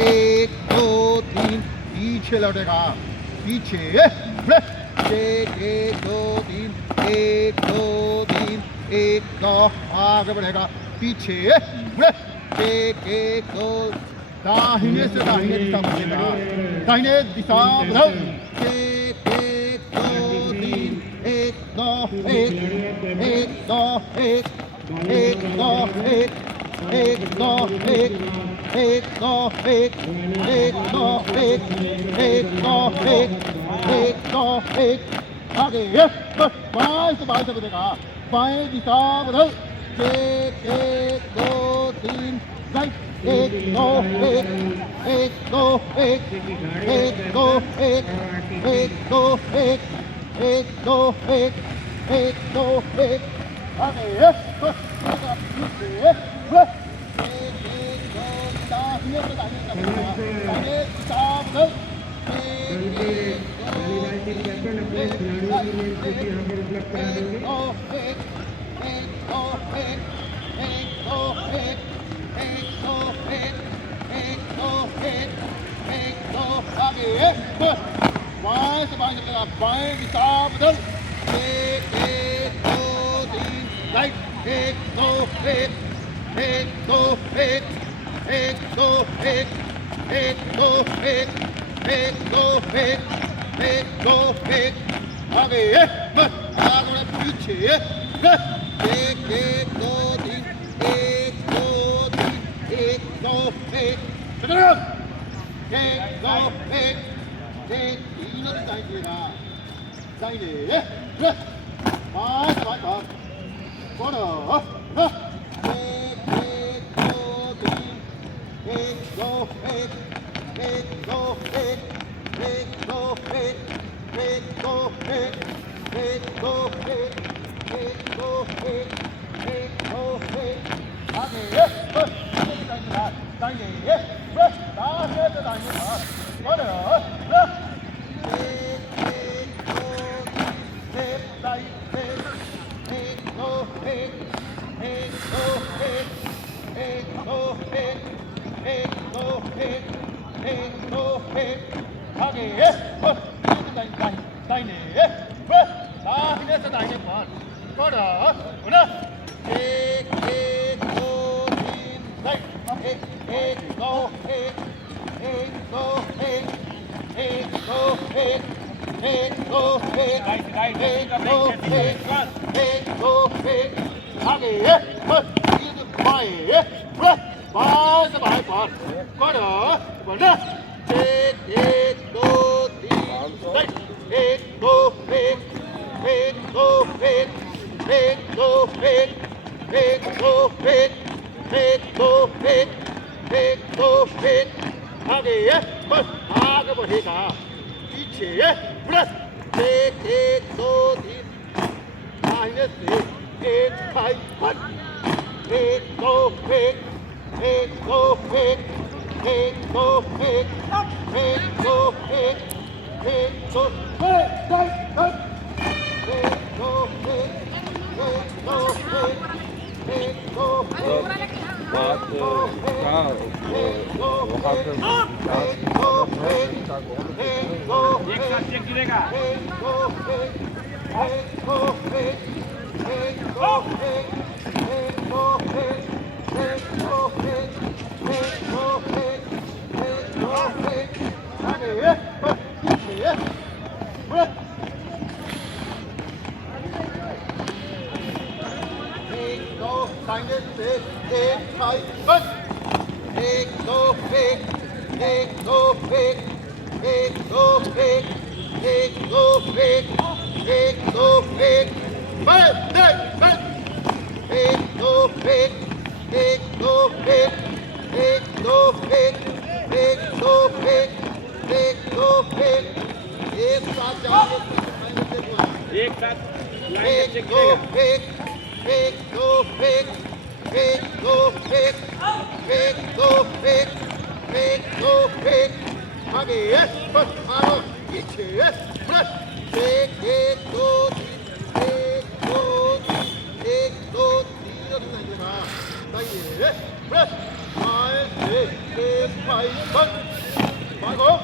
एक दो तीन, पीछे लौटेगा, पीछे एक दो तीन, एक दो तीन, एक दो, आगे बढ़ेगा, पीछे एक दो, दाहिने से दाहिने दिशा बढ़ेगा, दाहिने दिशा बढ़ो, एक दो तीन, एक दो एक, एक दो एक, एक दो एक, एक दो एक, एक दो एक, एक दो एक, एक दो एक, एक दो एक, आगे बाएं से बढ़ेगा, बाएं दिशा बढ़ो, एक दो तीन, राइट, एक दो एक, एक दो एक, एक दो एक, एक दो एक, एक दो एक, एक दो एक, आगे बाएं दिशा बदल, एक दो तीन, राइट, एक दो एक, एक दो एक, एक दो एक, एक दो एक, एक दो एक, एक दो एक, आगे आगे पीछे, एक दो तीन, एक दो तीन, एक दो एक, एक दो एक, एक तीनों दिखाएगा, दाहिने पाँच पाँच बोलो, एक दो तीन, एक दो एक, एक दो एक, एक दो एक, एक दो एक, एक दो एक, एक दो एक, एक दो एक, आगे दाहिने बोलो, आगे बढ़ेगा, पीछे एक दो तीन, दाहिने से एक भाई एक दो एक, एक दो एक, एक दो एक, एक दो एक, एक दो एक दो एक, एक दो एक, एक दो phải bắn phải gỗ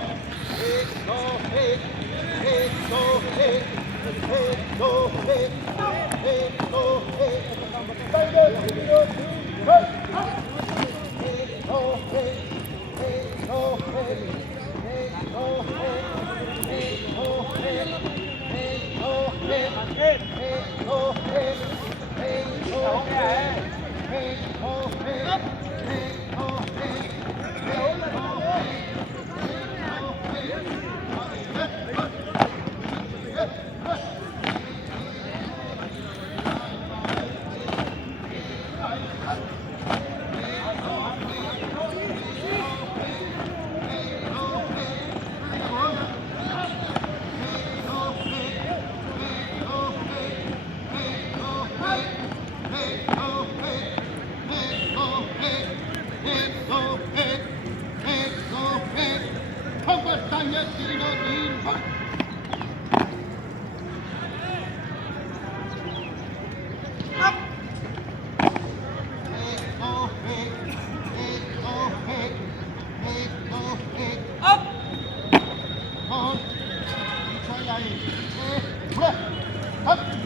tay lên không có tay nhất thì nó đi bắt up.